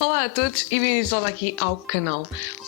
Olá a todos e bem-vindos aqui ao canal.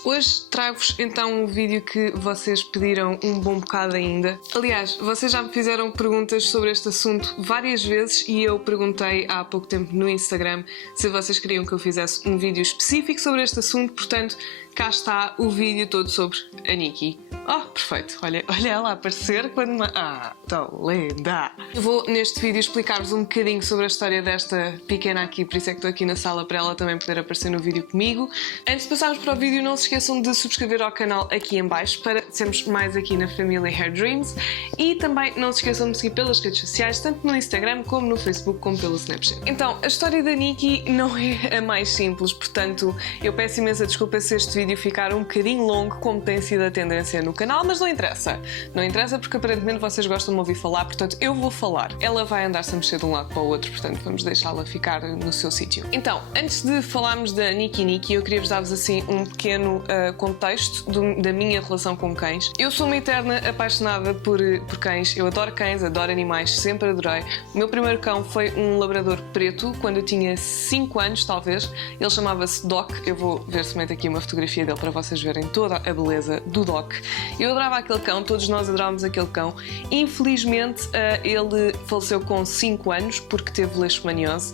Hoje trago-vos então um vídeo que vocês pediram um bom bocado ainda. Aliás, vocês já me fizeram perguntas sobre este assunto várias vezes e eu perguntei há pouco tempo no Instagram se vocês queriam que eu fizesse um vídeo específico sobre este assunto, portanto, cá está o vídeo todo sobre a Nikki. Oh, perfeito! Olha ela a aparecer quando me... Ah, tão linda! Eu vou neste vídeo explicar-vos um bocadinho sobre a história desta pequena aqui, por isso é que estou aqui na sala para ela também poder aparecer no vídeo comigo. Antes de passarmos para o vídeo, não se esqueçam de subscrever ao canal aqui em baixo para sermos mais aqui na família Hair Dreams e também não se esqueçam de me seguir pelas redes sociais, tanto no Instagram como no Facebook como pelo Snapchat. Então, a história da Nikki não é a mais simples, portanto eu peço imensa desculpa se este vídeo ficar um bocadinho longo, como tem sido a tendência no canal, mas não interessa. Não interessa porque aparentemente vocês gostam de me ouvir falar, portanto eu vou falar. Ela vai andar-se a mexer de um lado para o outro, portanto vamos deixá-la ficar no seu sítio. Então, antes de falarmos da Nikki, eu queria-vos dar-vos assim um pequeno contexto da minha relação com cães. Eu sou uma eterna apaixonada por cães, eu adoro cães, adoro animais, sempre adorei. O meu primeiro cão foi um labrador preto, quando eu tinha 5 anos talvez. Ele chamava-se Doc, eu vou ver se meto aqui uma fotografia dele para vocês verem toda a beleza do Doc. Eu adorava aquele cão, todos nós adorávamos aquele cão. Infelizmente ele faleceu com 5 anos porque teve leishmaniose.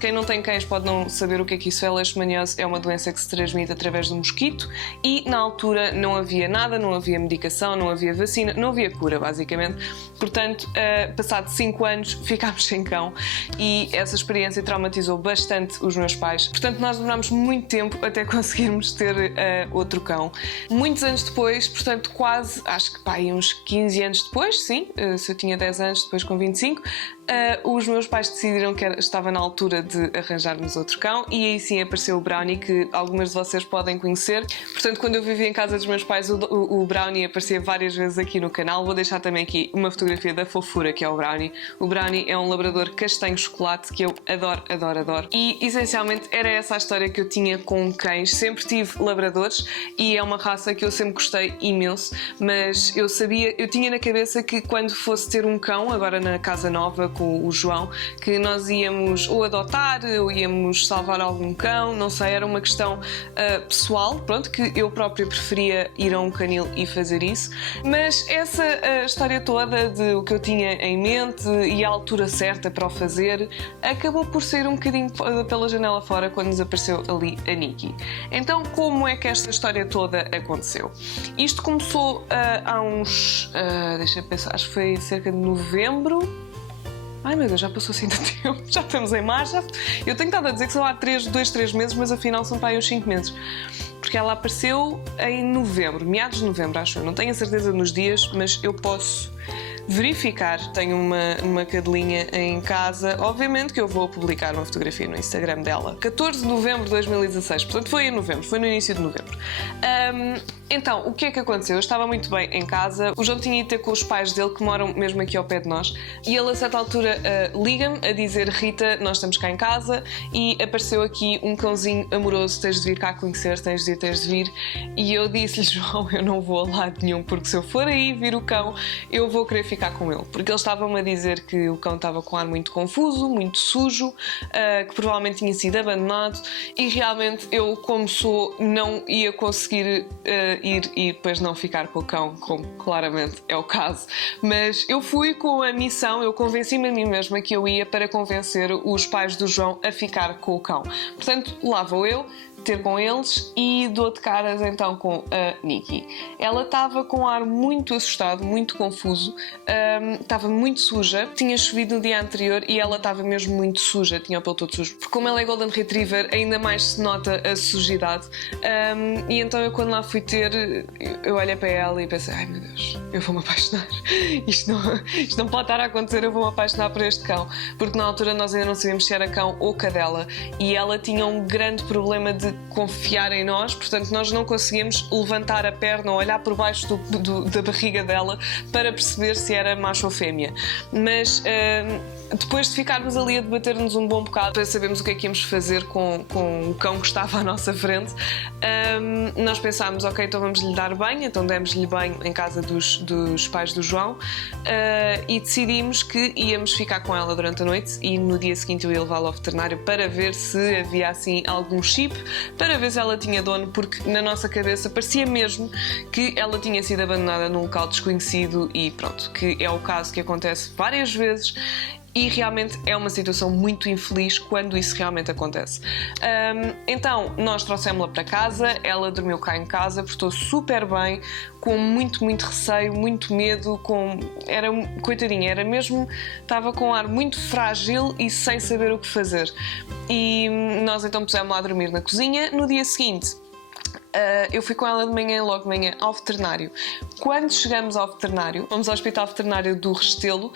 Quem não tem cães pode não saber o que é isso é. Leishmaniose é uma doença que se transmite através do mosquito e na altura não havia nada, não havia medicação, não havia vacina, não havia cura basicamente. Portanto, passado 5 anos ficámos sem cão e essa experiência traumatizou bastante os meus pais. Portanto, nós demorámos muito tempo até conseguirmos ter outro cão. Muitos anos depois, portanto quase, acho que uns 15 anos depois, sim, se eu tinha 10 anos, depois com 25, os meus pais decidiram que estava na altura de arranjarmos outro cão e aí sim apareceu o Brownie, que algumas de vocês podem conhecer. Portanto, quando eu vivia em casa dos meus pais, o Brownie aparecia várias vezes aqui no canal. Vou deixar também aqui uma fotografia da fofura que é o Brownie. O Brownie é um labrador castanho chocolate que eu adoro, adoro, adoro. E essencialmente era essa a história que eu tinha com cães. Sempre tive labradores e é uma raça que eu sempre gostei imenso, mas eu tinha na cabeça que quando fosse ter um cão, agora na casa nova com o João, que nós íamos ou adotar ou íamos salvar algum cão, não sei, era uma questão pessoal, pronto, que eu própria preferia ir a um canil e fazer isso, mas essa história toda de o que eu tinha em mente e a altura certa para o fazer, acabou por sair um bocadinho pela janela fora quando nos apareceu ali a Nikki. Então, como é que esta história toda aconteceu? Isto começou há uns, deixa eu pensar, acho que foi cerca de novembro. Ai meu Deus, já passou assim tanto tempo, já estamos em março. Eu tenho estado a dizer que são há 2, 3 meses, mas afinal são para aí uns 5 meses. Porque ela apareceu em novembro, meados de novembro, acho eu. Não tenho a certeza nos dias, mas eu posso verificar. Tenho uma cadelinha em casa. Obviamente que eu vou publicar uma fotografia no Instagram dela. 14 de novembro de 2016, portanto foi em novembro, foi no início de novembro. Então, o que é que aconteceu? Eu estava muito bem em casa, o João tinha ido ter com os pais dele que moram mesmo aqui ao pé de nós e ele a certa altura liga-me a dizer: Rita, nós estamos cá em casa e apareceu aqui um cãozinho amoroso, tens de vir cá conhecer, tens de vir. E eu disse-lhe: João, eu não vou a lado nenhum porque se eu for aí vir o cão eu vou querer ficar com ele, porque eles estavam-me a dizer que o cão estava com ar muito confuso, muito sujo, que provavelmente tinha sido abandonado e realmente eu, como sou, não ia conseguir ir e depois não ficar com o cão, como claramente é o caso. Mas eu fui com a missão, eu convenci-me a mim mesma que eu ia para convencer os pais do João a ficar com o cão. Portanto, lá vou eu ter com eles e dou de caras então com a Nikki. Ela estava com um ar muito assustado, muito confuso, estava muito suja, tinha chovido no dia anterior e ela estava mesmo muito suja, tinha o pelo todo sujo. Porque como ela é Golden Retriever, ainda mais se nota a sujidade. E então eu quando lá fui ter, eu olhei para ela e pensei: ai meu Deus, eu vou-me apaixonar. Isto não pode estar a acontecer, eu vou-me apaixonar por este cão. Porque na altura nós ainda não sabíamos se era cão ou cadela e ela tinha um grande problema de confiar em nós, portanto nós não conseguíamos levantar a perna ou olhar por baixo da barriga dela para perceber se era macho ou fêmea. Mas depois de ficarmos ali a debater-nos um bom bocado para sabermos o que íamos fazer com o cão que estava à nossa frente, nós pensámos: ok, então então vamos lhe dar banho. Então demos-lhe banho em casa dos pais do João e decidimos que íamos ficar com ela durante a noite e no dia seguinte eu ia levá-la ao veterinário para ver se havia assim algum chip, para ver se ela tinha dono, porque na nossa cabeça parecia mesmo que ela tinha sido abandonada num local desconhecido e pronto, que é o caso que acontece várias vezes. E realmente é uma situação muito infeliz quando isso realmente acontece. Então, nós trouxemos-la para casa, ela dormiu cá em casa, portou super bem, com muito receio, muito medo, coitadinha, era mesmo, estava com um ar muito frágil e sem saber o que fazer. E nós então pusemos-la a dormir na cozinha. No dia seguinte, eu fui com ela de manhã, logo de manhã, ao veterinário. Quando chegamos ao veterinário, fomos ao Hospital Veterinário do Restelo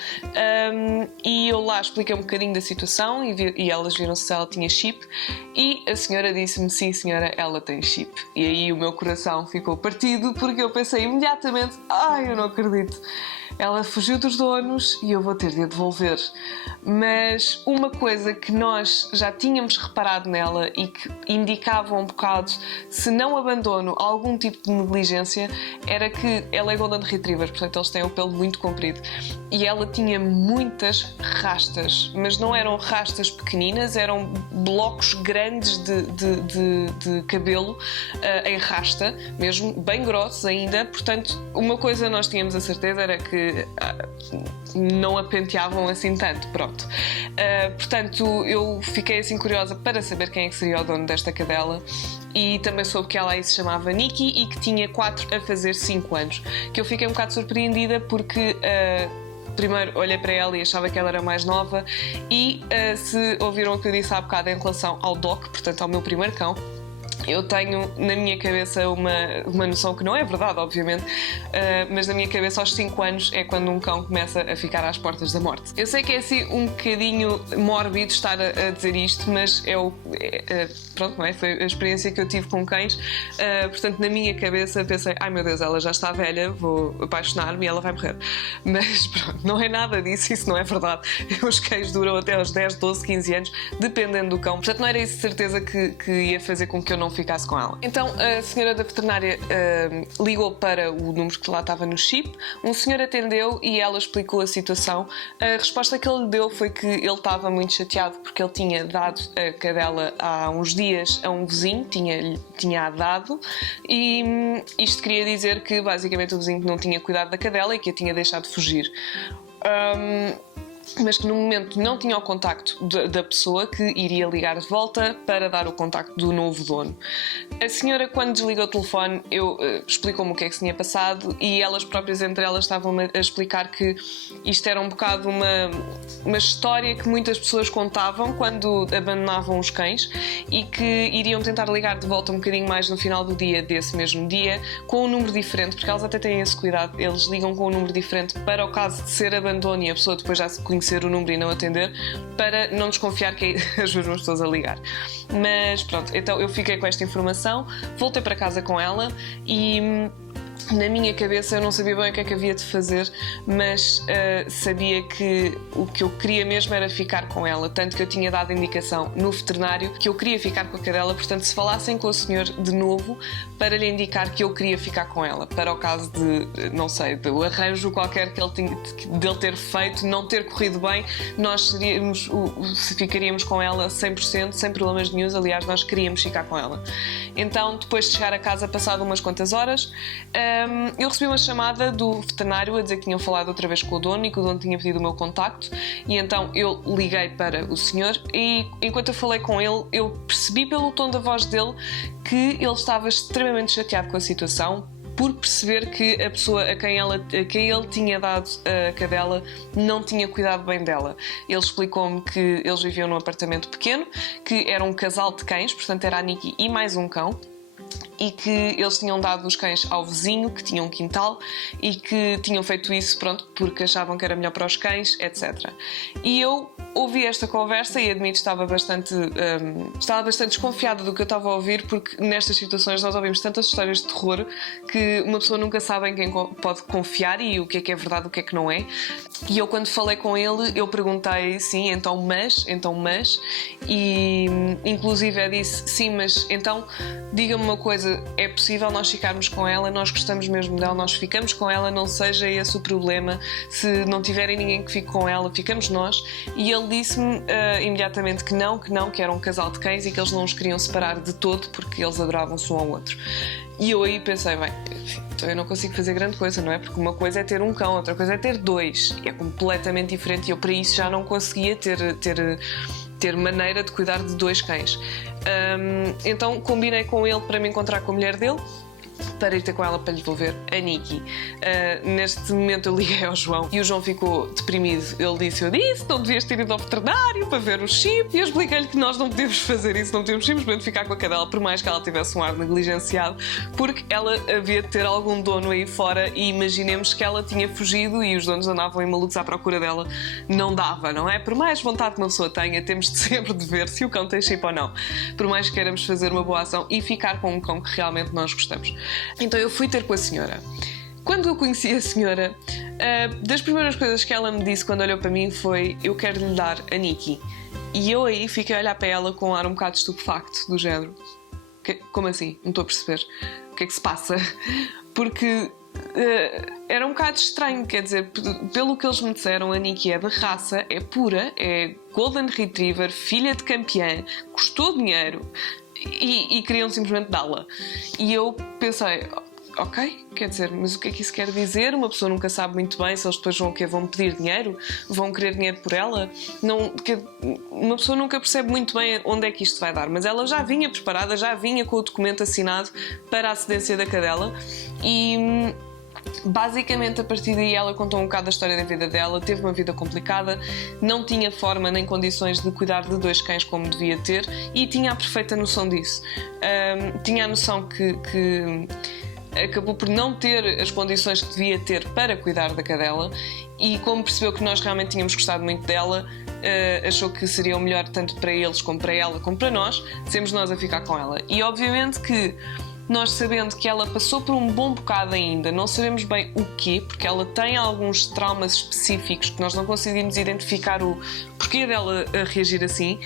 e eu lá expliquei um bocadinho da situação e elas viram se ela tinha chip e a senhora disse-me, sim senhora, ela tem chip. E aí o meu coração ficou partido porque eu pensei imediatamente, ai, eu não acredito. Ela fugiu dos donos e eu vou ter de a devolver. Mas uma coisa que nós já tínhamos reparado nela e que indicava um bocado, se não abandono, algum tipo de negligência, era que ela é Golden Retriever, portanto eles têm o pelo muito comprido. E ela tinha muitas rastas, mas não eram rastas pequeninas, eram blocos grandes de cabelo em rasta, mesmo bem grossos ainda. Portanto, uma coisa nós tínhamos a certeza era que não a penteavam assim tanto, pronto. Portanto, eu fiquei assim curiosa para saber quem é que seria o dono desta cadela e também soube que ela aí se chamava Nikki e que tinha 4 a fazer 5 anos, que eu fiquei um bocado surpreendida porque primeiro olhei para ela e achava que ela era mais nova e se ouviram o que eu disse há bocado em relação ao Doc, portanto ao meu primeiro cão, eu tenho na minha cabeça uma noção que não é verdade, obviamente, mas na minha cabeça aos 5 anos é quando um cão começa a ficar às portas da morte. Eu sei que é assim um bocadinho mórbido estar a dizer isto, mas pronto, não é? Foi a experiência que eu tive com cães, portanto na minha cabeça pensei, ai meu Deus, ela já está velha, vou apaixonar-me e ela vai morrer. Mas pronto, não é nada disso, isso não é verdade. Os cães duram até aos 10, 12, 15 anos, dependendo do cão, portanto não era isso de certeza que ia fazer com que eu não ficasse com ela. Então a senhora da veterinária ligou para o número que lá estava no chip, um senhor atendeu e ela explicou a situação. A resposta que ele lhe deu foi que ele estava muito chateado porque ele tinha dado a cadela há uns dias a um vizinho, tinha dado, e isto queria dizer que basicamente o vizinho não tinha cuidado da cadela e que a tinha deixado fugir. Mas que no momento não tinha o contacto da pessoa que iria ligar de volta para dar o contacto do novo dono. A senhora, quando desligou o telefone, explicou-me o que é que se tinha passado e elas próprias entre elas estavam a explicar que isto era um bocado uma história que muitas pessoas contavam quando abandonavam os cães e que iriam tentar ligar de volta um bocadinho mais no final do dia desse mesmo dia com um número diferente, porque elas até têm esse cuidado, eles ligam com um número diferente para o caso de ser abandono e a pessoa depois já se conhecer o número e não atender, para não desconfiar que é as mesmas pessoas a ligar. Mas pronto, então eu fiquei com esta informação, voltei para casa com ela e na minha cabeça eu não sabia bem o que é que havia de fazer, mas sabia que o que eu queria mesmo era ficar com ela, tanto que eu tinha dado a indicação no veterinário que eu queria ficar com a cadela, portanto se falassem com o senhor de novo para lhe indicar que eu queria ficar com ela, para o caso de, não sei, do arranjo qualquer que ele tinha, dele ter feito, não ter corrido bem, nós ficaríamos com ela 100%, sem problemas nenhuns, aliás nós queríamos ficar com ela. Então depois de chegar a casa, passado umas quantas horas, eu recebi uma chamada do veterinário a dizer que tinham falado outra vez com o dono e que o dono tinha pedido o meu contacto e então eu liguei para o senhor e enquanto eu falei com ele, eu percebi pelo tom da voz dele que ele estava extremamente chateado com a situação por perceber que a pessoa a quem ele tinha dado a cadela não tinha cuidado bem dela. Ele explicou-me que eles viviam num apartamento pequeno, que era um casal de cães, portanto era a Nikki e mais um cão, e que eles tinham dado os cães ao vizinho, que tinha um quintal, e que tinham feito isso, pronto, porque achavam que era melhor para os cães, etc. E eu ouvi esta conversa e admito que estava bastante desconfiada do que eu estava a ouvir, porque nestas situações nós ouvimos tantas histórias de terror que uma pessoa nunca sabe em quem pode confiar e o que é verdade, o que é que não é. E eu, quando falei com ele, eu perguntei, sim, então mas, e inclusive eu disse, sim, mas então diga-me uma coisa, é possível nós ficarmos com ela, nós gostamos mesmo dela, nós ficamos com ela, não seja esse o problema, se não tiverem ninguém que fique com ela, ficamos nós. E ele disse-me imediatamente que era um casal de cães e que eles não os queriam separar de todo porque eles adoravam-se um ao outro. E eu aí pensei, bem, então eu não consigo fazer grande coisa, não é? Porque uma coisa é ter um cão, outra coisa é ter dois. É completamente diferente e eu para isso já não conseguia ter maneira de cuidar de dois cães. Então combinei com ele para me encontrar com a mulher dele, para ir ter com ela para lhe devolver a Nikki. Neste momento eu liguei ao João e o João ficou deprimido. Ele disse, não devias ter ido ao veterinário para ver o chip, e eu expliquei-lhe que nós não podíamos fazer isso, não podíamos simplesmente ficar com a cadela, por mais que ela tivesse um ar negligenciado, porque ela havia de ter algum dono aí fora e imaginemos que ela tinha fugido e os donos andavam em malucos à procura dela. Não dava, não é? Por mais vontade que uma pessoa tenha, temos de sempre de ver se o cão tem chip ou não. Por mais que queiramos fazer uma boa ação e ficar com um cão que realmente nós gostamos. Então eu fui ter com a senhora. Quando eu conheci a senhora, das primeiras coisas que ela me disse quando olhou para mim foi: eu quero lhe dar a Nikki. E eu aí fiquei a olhar para ela com um ar um bocado estupefacto, do género. Como assim? Não estou a perceber. O que é que se passa? Porque era um bocado estranho, quer dizer, pelo que eles me disseram, a Nikki é de raça, é pura, é Golden Retriever, filha de campeã, custou dinheiro e queriam simplesmente dá-la. E eu pensei, ok, quer dizer, mas o que é que isso quer dizer? Uma pessoa nunca sabe muito bem se eles depois vão pedir dinheiro, vão querer dinheiro por ela. Uma pessoa nunca percebe muito bem onde é que isto vai dar, mas ela já vinha preparada, já vinha com o documento assinado para a cedência da cadela e basicamente a partir daí ela contou um bocado da história da vida dela. Teve uma vida complicada, não tinha forma nem condições de cuidar de dois cães como devia ter e tinha a perfeita noção disso. Tinha a noção que acabou por não ter as condições que devia ter para cuidar da cadela e como percebeu que nós realmente tínhamos gostado muito dela, achou que seria o melhor tanto para eles como para ela como para nós, sermos nós a ficar com ela. E obviamente que nós, sabendo que ela passou por um bom bocado ainda, não sabemos bem o quê, porque ela tem alguns traumas específicos que nós não conseguimos identificar o porquê dela reagir assim.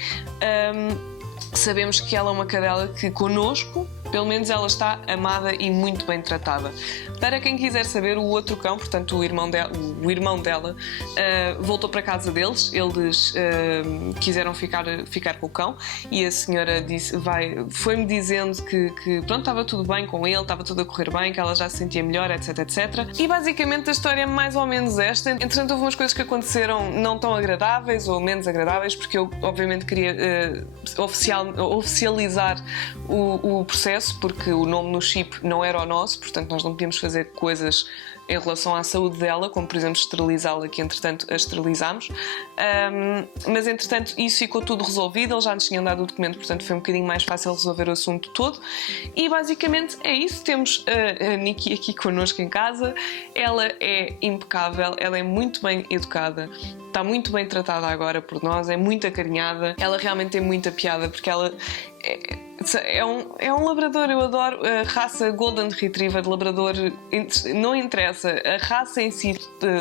Sabemos que ela é uma cadela que connosco, pelo menos ela está amada e muito bem tratada. Para quem quiser saber, o outro cão, portanto o irmão dela, voltou para a casa deles. Eles quiseram ficar com o cão e a senhora foi-me dizendo que pronto, estava tudo bem com ele, estava tudo a correr bem, que ela já se sentia melhor, etc, etc. E basicamente a história é mais ou menos esta. Entretanto, houve umas coisas que aconteceram não tão agradáveis ou menos agradáveis, porque eu obviamente queria oficializar o processo, porque o nome no chip não era o nosso, portanto nós não podíamos fazer coisas em relação à saúde dela, como por exemplo esterilizá-la, que entretanto a esterilizámos. Mas entretanto isso ficou tudo resolvido, eles já nos tinham dado o documento, portanto foi um bocadinho mais fácil resolver o assunto todo. E basicamente é isso, temos a Nikki aqui connosco em casa. Ela é impecável, ela é muito bem educada, está muito bem tratada agora por nós, é muito acarinhada, ela realmente tem muita piada, porque ela é um labrador. Eu adoro a raça Golden Retriever, labrador, não interessa, a raça em si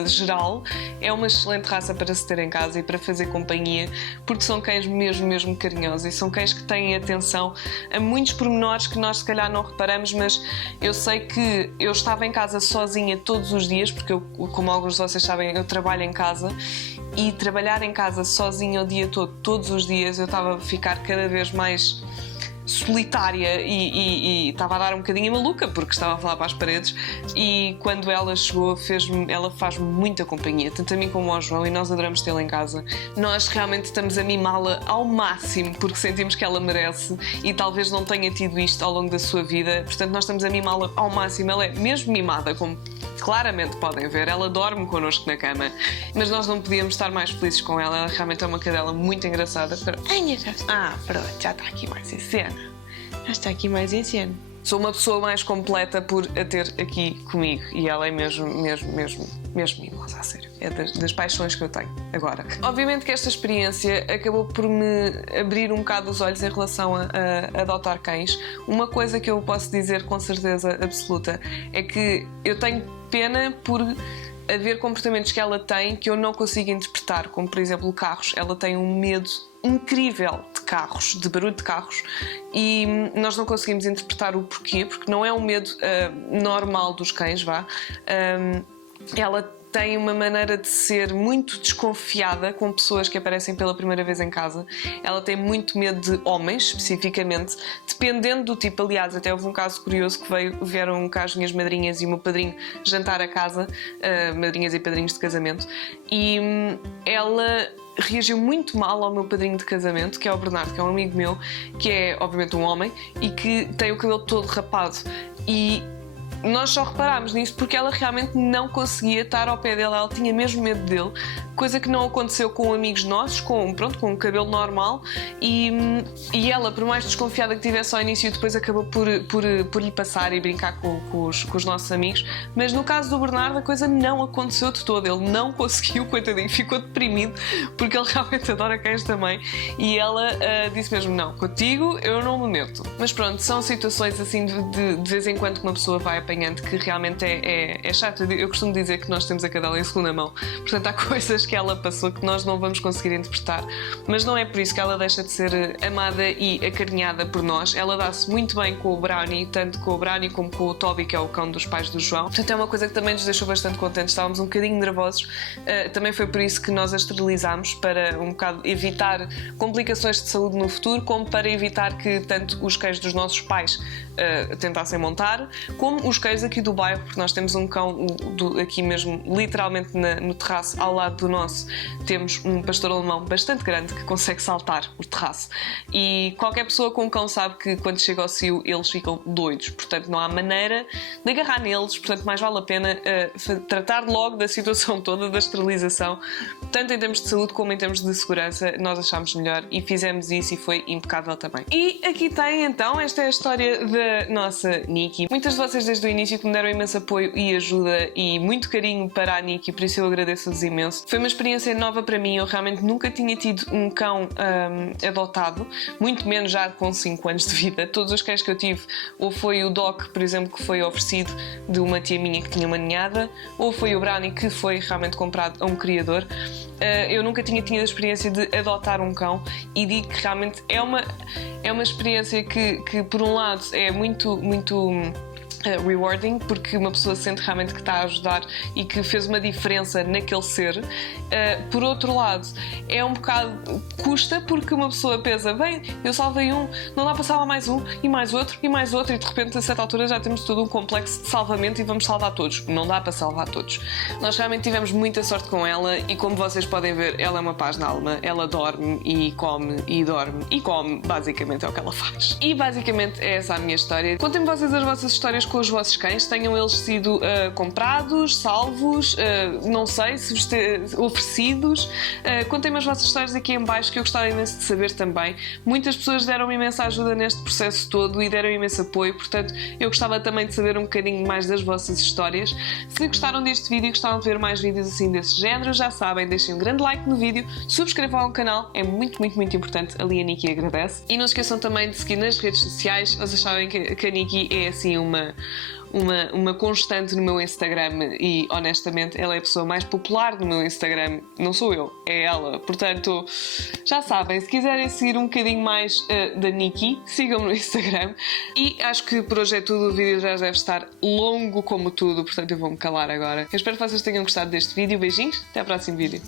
geral é uma excelente raça para se ter em casa e para fazer companhia, porque são cães mesmo carinhosos e são cães que têm atenção a muitos pormenores que nós se calhar não reparamos. Mas eu sei que eu estava em casa sozinha todos os dias, porque eu, como alguns de vocês sabem, eu trabalho em casa. E trabalhar em casa sozinha o dia todo, todos os dias, eu estava a ficar cada vez mais solitária e estava a dar um bocadinho maluca, porque estava a falar para as paredes. E quando ela chegou, ela faz-me muita companhia, tanto a mim como ao João, e nós adoramos tê-la em casa. Nós realmente estamos a mimá-la ao máximo, porque sentimos que ela merece e talvez não tenha tido isto ao longo da sua vida, portanto nós estamos a mimá-la ao máximo. Ela é mesmo mimada, como claramente podem ver, ela dorme connosco na cama, mas nós não podíamos estar mais felizes com ela. Ela realmente é uma cadela muito engraçada. Pronto, já está aqui mais em cena. Já está aqui mais em cena. sou uma pessoa mais completa por a ter aqui comigo e ela é mesmo mimosa, a sério. É das paixões que eu tenho agora. Obviamente que esta experiência acabou por me abrir um bocado os olhos em relação a adotar cães. Uma coisa que eu posso dizer com certeza absoluta é que eu tenho pena por haver comportamentos que ela tem que eu não consigo interpretar, como por exemplo carros. Ela tem um medo incrível de carros, de barulho de carros, e nós não conseguimos interpretar o porquê, porque não é um medo normal dos cães, vá. Ela tem uma maneira de ser muito desconfiada com pessoas que aparecem pela primeira vez em casa. Ela tem muito medo de homens, especificamente, dependendo do tipo. Aliás, até houve um caso curioso que vieram cá as minhas madrinhas e o meu padrinho jantar a casa, madrinhas e padrinhos de casamento, e ela reagiu muito mal ao meu padrinho de casamento, que é o Bernardo, que é um amigo meu, que é obviamente um homem e que tem o cabelo todo rapado. E nós só reparámos nisso porque ela realmente não conseguia estar ao pé dele, ela tinha mesmo medo dele, coisa que não aconteceu com amigos nossos, com o cabelo normal, e ela, por mais desconfiada que tivesse ao início, depois acabou por lhe passar e brincar com os nossos amigos. Mas no caso do Bernardo a coisa não aconteceu de todo, ele não conseguiu, coitadinho, ficou deprimido porque ele realmente adora cães também, e ela disse mesmo: não, contigo eu não me meto. Mas pronto, são situações assim de vez em quando que uma pessoa vai apanhando que realmente é chato. Eu costumo dizer que nós temos a cadela em segunda mão, portanto há coisas que ela passou que nós não vamos conseguir interpretar, mas não é por isso que ela deixa de ser amada e acarinhada por nós. Ela dá-se muito bem com o Brownie, tanto com o Brownie como com o Toby, que é o cão dos pais do João. Portanto é uma coisa que também nos deixou bastante contentes, estávamos um bocadinho nervosos, também foi por isso que nós a esterilizámos, para um bocado evitar complicações de saúde no futuro, como para evitar que tanto os cães dos nossos pais tentassem montar, como os cães aqui do bairro, porque nós temos um cão aqui mesmo, literalmente no terraço, ao lado do nosso, temos um pastor alemão bastante grande que consegue saltar o terraço. E qualquer pessoa com um cão sabe que quando chega ao cio eles ficam doidos, portanto não há maneira de agarrar neles, portanto mais vale a pena tratar logo da situação toda da esterilização, tanto em termos de saúde como em termos de segurança. Nós achámos melhor e fizemos isso e foi impecável também. E aqui tem então, esta é a história da nossa Nikki. Muitas de vocês desde o início que me deram imenso apoio e ajuda e muito carinho para a Nikki, por isso eu agradeço-vos imenso. Foi uma experiência nova para mim, eu realmente nunca tinha tido um cão adotado, muito menos já com 5 anos de vida. Todos os cães que eu tive, ou foi o Doc, por exemplo, que foi oferecido de uma tia minha que tinha uma ninhada, ou foi o Brownie, que foi realmente comprado a um criador. Eu nunca tinha tido a experiência de adotar um cão e digo que realmente é uma experiência que por um lado é muito rewarding, porque uma pessoa sente realmente que está a ajudar e que fez uma diferença naquele ser. Por outro lado, é um bocado custa, porque uma pessoa pensa: bem, eu salvei um, não dá para salvar mais um, e mais outro, e mais outro, e de repente a certa altura já temos todo um complexo de salvamento e vamos salvar todos. Não dá para salvar todos. Nós realmente tivemos muita sorte com ela e, como vocês podem ver, ela é uma paz na alma. Ela dorme e come e dorme e come, basicamente é o que ela faz. E basicamente é essa a minha história. Contem-me vocês as vossas histórias com os vossos cães, tenham eles sido comprados, salvos, não sei, oferecidos. Contem-me as vossas histórias aqui em baixo, que eu gostava imenso de saber também. Muitas pessoas deram-me imensa ajuda neste processo todo e deram imenso apoio, portanto eu gostava também de saber um bocadinho mais das vossas histórias. Se gostaram deste vídeo e gostaram de ver mais vídeos assim desse género, já sabem, deixem um grande like no vídeo, subscrevam ao canal, é muito importante, ali a Nikki agradece. E não se esqueçam também de seguir nas redes sociais. Vocês sabem que a Nikki é assim uma constante no meu Instagram e, honestamente, ela é a pessoa mais popular no meu Instagram. Não sou eu, é ela. Portanto, já sabem, se quiserem seguir um bocadinho mais da Nikki, sigam-me no Instagram. E acho que por hoje é tudo. O vídeo já deve estar longo como tudo, portanto eu vou-me calar agora. Eu espero que vocês tenham gostado deste vídeo. Beijinhos, até ao próximo vídeo.